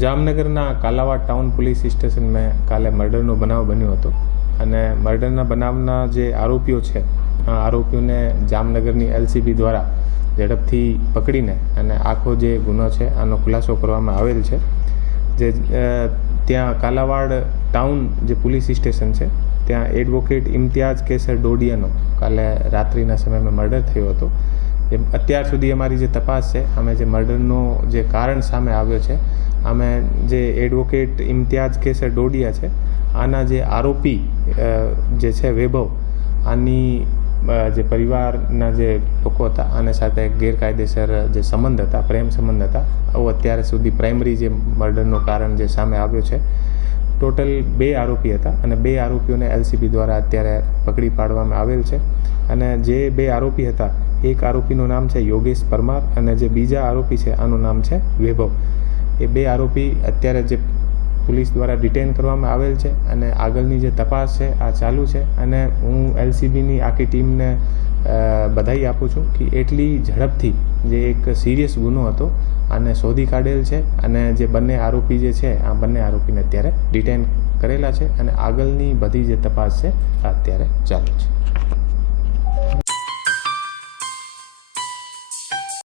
જામનગરના Kalavad town police સ્ટેશનમાં કાલે મર્ડરનો બનાવ બન્યો હતો. અને મર્ડરના બનાવના જે આરોપીઓ છે આરોપીઓને જામનગરની એલસીબી દ્વારા ઝડપથી પકડીને અને આખો જે ગુનો છે, આનો ખુલાસો કરવામાં આવેલ છે. જે ત્યાં કાલાવાડ ટાઉન જે પોલીસ સ્ટેશન છે, ત્યાં એડવોકેટ ઇમ્તિયાઝ કેસર ડોડિયાનો કાલે રાત્રિના સમયમાં મર્ડર થયો હતો. એ અત્યાર સુધી અમારી જે તપાસ છે, અમે જે મર્ડરનો જે કારણ સામે આવ્યો છે, અમે જે એડવોકેટ ઇમ્તિયાઝ કેસર ડોડિયા છે, આના જે આરોપી જે છે વૈભવ, આની જે પરિવારના જે લોકો હતા, આને સાથે ગેરકાયદેસર જે સંબંધ હતા, પ્રેમ સંબંધ હતા, આવું અત્યારે સુધી પ્રાઇમરી જે મર્ડરનું કારણ જે સામે આવ્યું છે, ટોટલ બે આરોપી હતા અને બે આરોપીઓને એલસીબી દ્વારા અત્યારે પકડી પાડવામાં આવેલ છે. અને જે બે આરોપી હતા એક આરોપીનું નામ છે યોગેશ પરમાર અને જે બીજા આરોપી છે આનું નામ છે વૈભવ. એ બે આરોપી અત્યારે જે પોલીસ દ્વારા ડિટેન કરવામાં આવેલ છે અને આગળની જે તપાસ છે આ ચાલુ છે અને હું એલસીબીની આખી ટીમને બધાઈ આપું છું કે એટલી ઝડપથી જે એક સિરિયસ ગુનો હતો આને શોધી કાઢેલ છે અને જે બંને આરોપી જે છે આ બંને આરોપીને અત્યારે ડિટેન કરેલા છે અને આગળની બધી જે તપાસ છે આ અત્યારે ચાલુ છે.